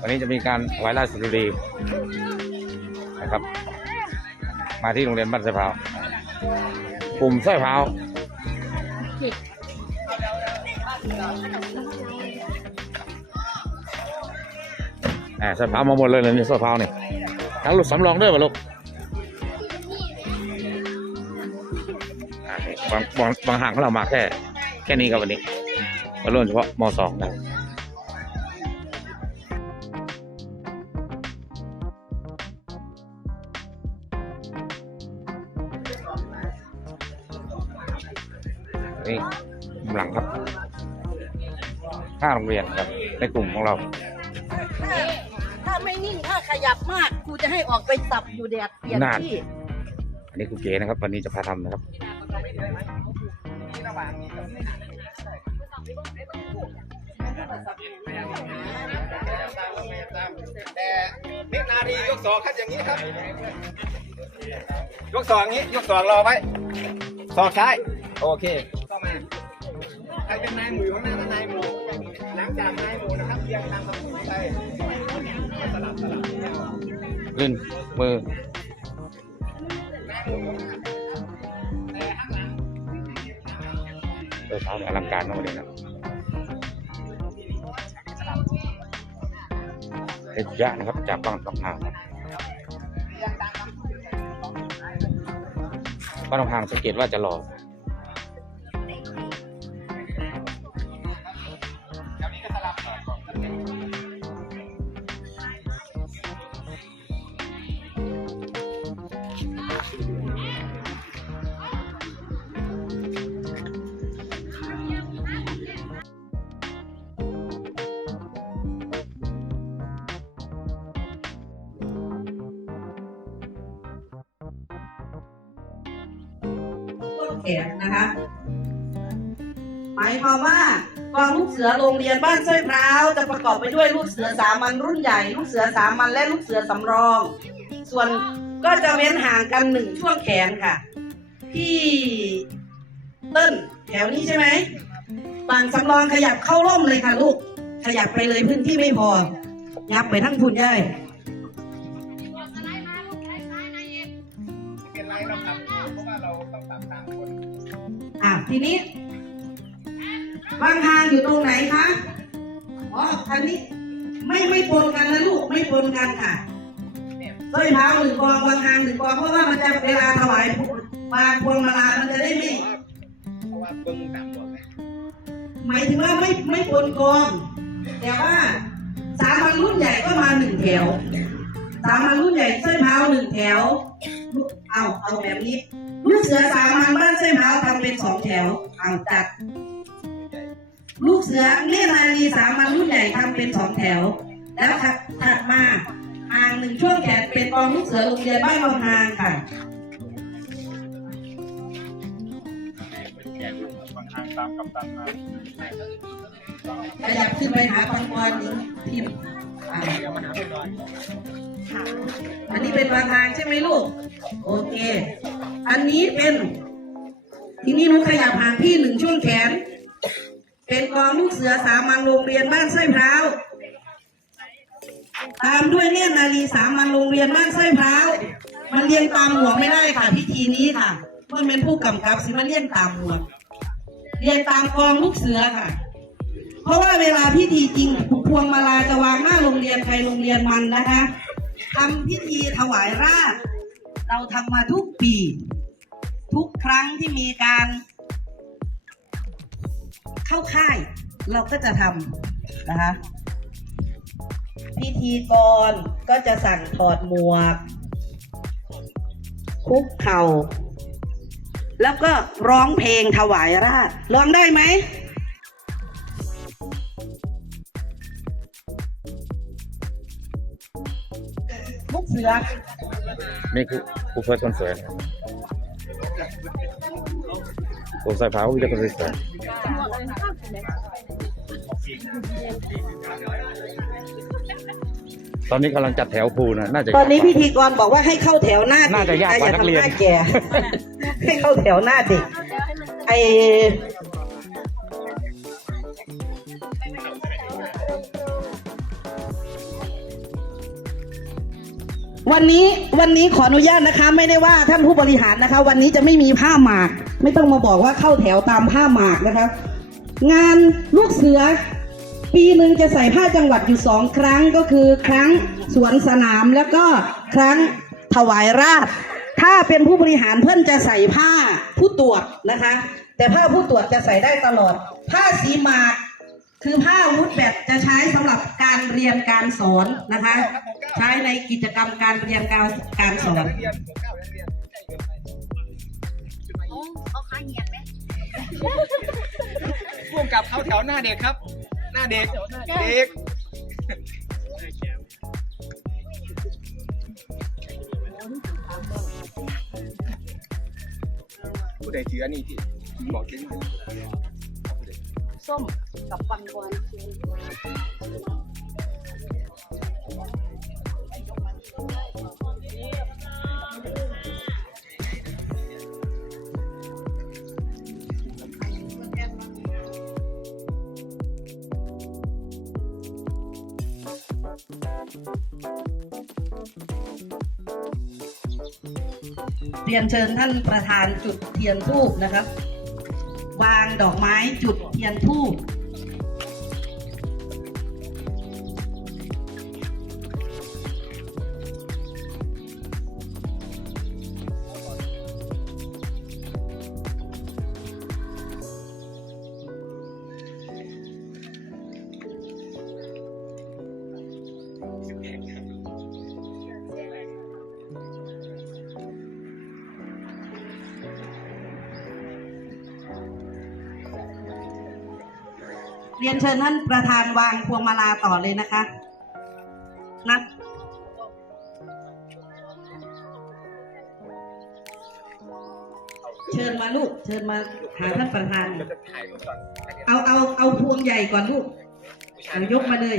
วันนี้จะมีการถวายราชสุรีนะครับ มาที่โรงเรียนบ้านสายพร้าวกลุ่มสายพร้าวอ่าสายพร้าวมาหมดเลยเลยนี่สายพร้าวนี่ทั้งลูกสำรองด้วยป่ะลูกบางบางบางห่างของเรามาแค่ แค่นี้ครับวันนี้มาเร่มเฉพาะมสองนะ 5โรงเรียนครับ ในกลุ่มของเราถ้าไม่นิ่งถ้าขยับมากครูจะให้ออกไปตับอยู่แดดเปลี่ยนนนที่อันนี้ครูเก๋นะครับ วันนี้จะพาทำนะครับ แต่เนตรนาดียกสองครับอย่างนี้ครับ ยกสองงนี้ ยกสองรอไว้สองซ้าย โอเคเข้มาใครเป็นนายหมูข้างหน้าก็นายหมู หลังจากนายหมูนะครับเรียงตามคำพูดไปสลับสลับลื่นมือเออเช้าเนี่ยอลังการมากเลยนะเอ็ดยะนะครับ จากบ้านตองหางบบ้านตองหางสังเกตว่าจะหล่อ แขนนะคะ หมายความว่ากองลูกเสือโรงเรียนบ้านสร้อยพร้าวจะประกอบไปด้วยลูกเสือสามัญรุ่นใหญ่ ลูกเสือสามัญและลูกเสือสำรอง ส่วนก็จะเว้นห่างกันหนึ่งช่วงแขนค่ะ ที่เต้นแถวนี้ใช่ไหมฝั่งสำรองขยับเข้าร่มเลยค่ะลูก ขยับไปเลยพื้นที่ไม่พอยับไปทั้งทุนได้เทีนี้บางทางอยู่ตรงไหนคะ อ๋อคันนี้ไม่ไม่ปนกันนะลูกไม่ปนกันค่ะสร้อยเท้าหนึ่งกองบางทางหนึ่งกองเพราะว่ามันจะเวลาถวายบางพวงมาลามันจะได้ไม่เพราะว่าเบิ้งตามหมดไหมหมายถึงว่าไม่ไม่ปนกอง แต่ว่าสามัญรุ่นใหญ่ก็มาหนึ่งแถว สามัญรุ่นใหญ่สร้อยเท้าหนึ่งแถว เอาเอาแบบนี้ลูกเสือสามัญบ้านสร้อยเท้าทำเป็นสองแถวเอาจัดลูกเสือเนตรนารีสามัญรุ่นใหญ่ทำเป็นสองแถว แล้วถัดถัดมาห่างหนึ่งช่วงแขนเป็นกองลูกเสือโรงเรียนบ้านบางฮางค่ะบางทางตามกับตันมาขยับขึ้นไปหาปังกรหญิงพิมพ์ อันนี้เป็นบางทางใช่ไหมลูก โอเค อันนี้เป็น ทีนี้นุขยับห่างพี่หนึ่งช่วงแขน เป็นกองลูกเสือสามัญโรงเรียนบ้านไส้พร้าวตามด้วยเนตรนารีสามัญโรงเรียนบ้านไส้พร้าวมันเรียงตามหัวไม่ได้ค่ะ พิธีนี้ค่ะเพื่อนเป็นผู้กำกับสิมันเรียงตามหัวเรียงตามกองลูกเสือค่ะ เพราะว่าเวลาพิธีจริงพวงมาลาจะวางหน้าโรงเรียนใครโรงเรียนมันนะคะ ทำพิธีถวายราชเราทำมาทุกปี ทุกครั้งที่มีการ เข้าค่ายเราก็จะทำนะคะ พิธีกรก็จะสั่งถอดหมวก คุกเข่า แล้วก็ร้องเพลงถวายราชร้องได้ไหม สือนี่คือครูเฟิร์สคนสวยนะครูสายพร้าววิทยาคนสวยตอนนี้กำลังจัดแถวครูนะน่าจะ ตอนนี้พิธีกรบอกว่าให้เข้าแถวหน้าน่าจะยากกว่านักเรียน อย่าทำหแก่ ให้เข้าแถวหน้าเด็กไอ วันนี้วันนี้ขออนุญาตนะคะ ไม่ได้ว่าท่านผู้บริหารนะคะ วันนี้จะไม่มีผ้าหมาก ไม่ต้องมาบอกว่าเข้าแถวตามผ้าหมากนะคะ งานลูกเสือ ปีหนึ่งจะใส่ผ้าจังหวัดอยู่สองครั้งก็คือครั้งสวนสนามแล้วก็ครั้งถวายราชถ้าเป็นผู้บริหารเพื่อนจะใส่ผ้าผู้ตรวจนะคะ แต่ผ้าผู้ตรวจจะใส่ได้ตลอด ผ้าสีหมากคือผ้าวุธแบบจะใช้สำหรับการเรียนการสอนนะคะ ใช้ในกิจกรรมการเรียนการการสอนเรียนหัวเก้านักเรียนใกล้เกินไปเอาขาเหียนไหมพ่วงกับเขาแถวหน้าเด็กครับ หน้าเด็กเด็กผู้ใดถืออันนี้ที่บอกเก่งเลยส้มกับปังกวน เรียนเชิญท่านประธานจุดเทียนทูบนะครับ วางดอกไม้จุดเทียนทูบ เรียนเชิญท่านประธานวางพวงมาลาต่อเลยนะคะนับเชิญมาลูก เชิญมาหาท่านประธานจะถ่ายรูปก่อนเอาเอาเอาพวงใหญ่ก่อนลูกเอายกมาเลย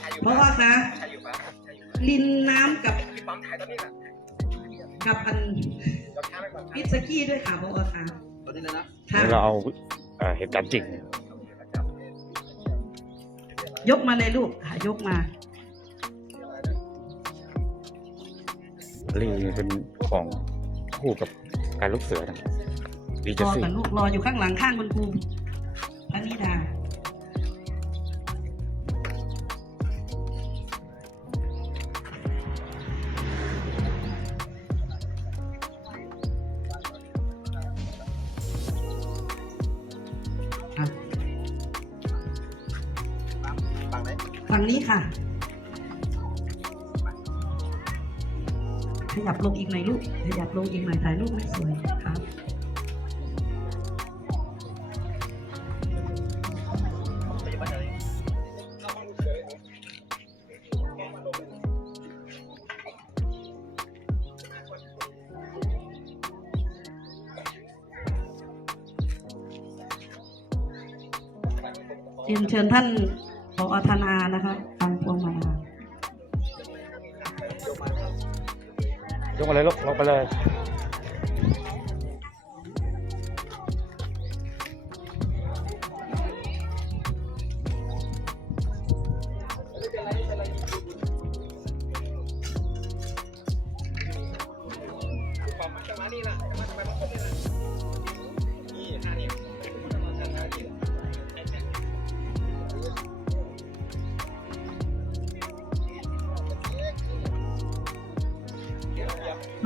ถ่ายอยู่เพราะว่าคะถ่ายอยู่ปะถ่ายอยู่ลินน้ำกับพี่ปั๊มถ่ายตอนนี้แหละกับอันเราช้าไปก่อนพิซสกี้ด้วยค่ะเพราะว่าค่ะตอนนี้เลยนะค่ะเราเอาเอ่อเหตุการณ์จริง ยกมาเลยลูกค่ะยกมา ลีเป็นของคู่กับการลูกเสือนะลีรจะอซี่กับลูกรออยู่ข้างหลังข้างคุณครูพระนิดา ฝั่งนี้ค่ะ ขยับลงอีกหน่อยลูก ขยับลงอีกหน่อยถ่ายรูปไม่สวยครับเรียนเชิญท่าน อธนานะคะฟังพวงมาลายกมาเลยลูกลงไปเลย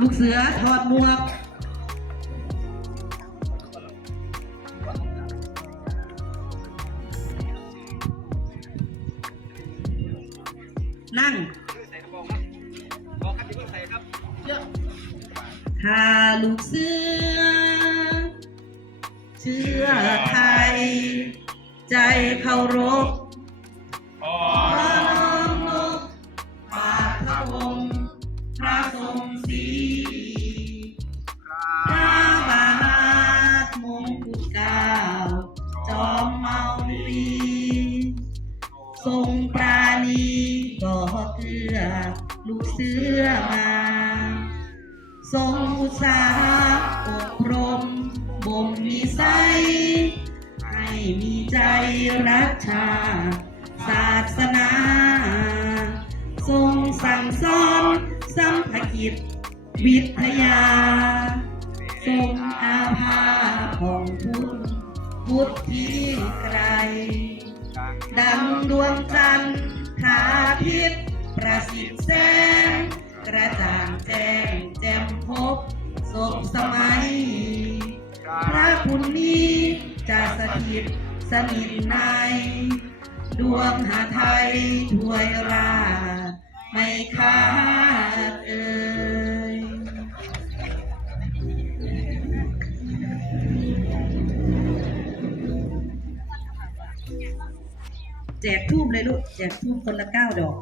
ลูกเสือถอดหมวกนั่งใส่กระบอกครับบอกครับอย่าเพิ่งใส่ครับเยอะถ้าลูกเสือ เชื่อไทย ใจเคารพ เสือมา ทรงอุตสาหอบรมบ่มนิสัย ให้มีใจรักชาศาสนา ทรงสั่งสอนจิตวิทยา ทรงอาภาของพุทธพุทธที่ไกล ดังดวงจันทร์ทาพิษ ประสิทธิ์แสงกระจ่างแจ้งแจ่มพบสมสมัย พระคุณนี้จะสถิตสนิทใน ดวงหาไทยถวยราไม่ขาดเอ่ยแจกทูบเลยลูกแจกทูบคนละเก้าดอก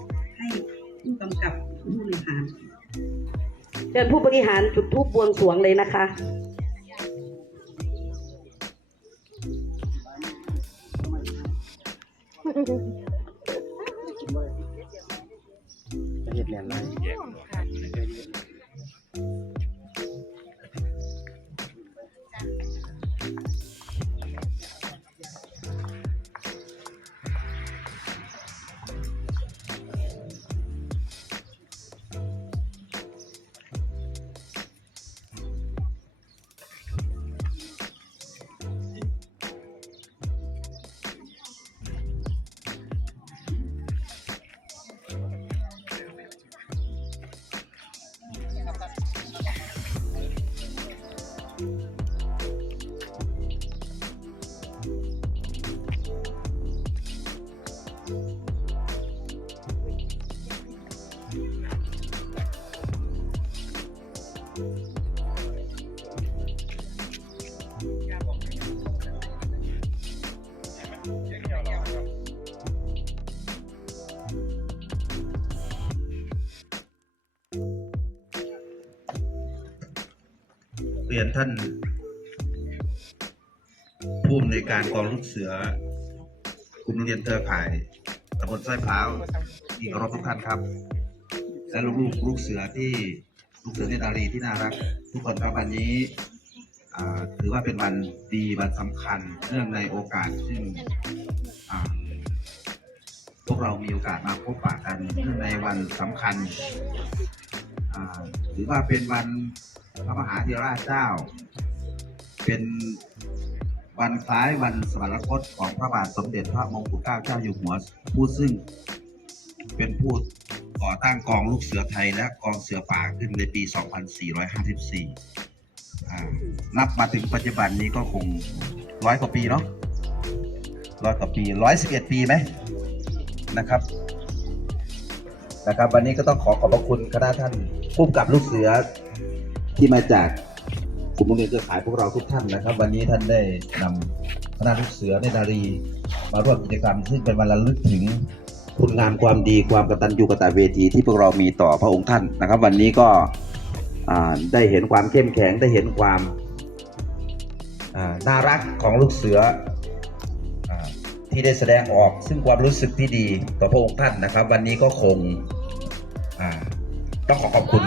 เชิญผู้บริหารจุดทูบบวงสวงเลยนะคะเฮ็ดแน่นไร เรียนท่านผู้อำนวยการกองลูกเสือกลุ่มโรงเรียนเครือข่ายตำบลสร้อยพร้าวอีกรอบทุกท่านครับ และลูกๆลูกเสือที่ลูกเสือเนตารีที่น่ารัก ทุกคนครับวันนี้ถือว่าเป็นวันดีวันสำคัญเนื่องในโอกาสซึ่งพวกเรามีโอกาสมาพบปะกันเนื่องในวันสำคัญถือว่าเป็นวัน พระมหาธีราชเจ้า เป็นวันคล้ายวันสวรรคตของพระบาทสมเด็จพระมงกุฎเกล้าเจ้าอยู่หัว ผู้ซึ่งเป็นผู้ก่อตั้งกองลูกเสือไทยและกองเสือป่าขึ้นในปี 2454 นับมาถึงปัจจุบันนี้ก็คงร้อยกว่าปีเนาะร้อยกว่าปีร้อยสิบเอ็ดปีไหมนะครับนะครับ วันนี้ก็ต้องขอขอบพระคุณคณะท่านผู้กำกับลูกเสือ ที่มาจากกลุ่มโรงเรียนเครือข่ายพวกเราทุกท่านนะครับ วันนี้ท่านได้นำคณะลูกเสือในนารี มาร่วมกิจกรรมซึ่งเป็นวันระลึกถึงคุณงามความดีความกตัญญูกตเวทีที่พวกเรามีต่อพระองค์ท่านนะครับ วันนี้ก็ได้เห็นความเข้มแข็งได้เห็นความน่ารักของลูกเสืออที่ได้แสดงออก ซึ่งความรู้สึกที่ดีต่อพระองค์ท่านนะครับ วันนี้ก็คงต้องขอขอบคุณ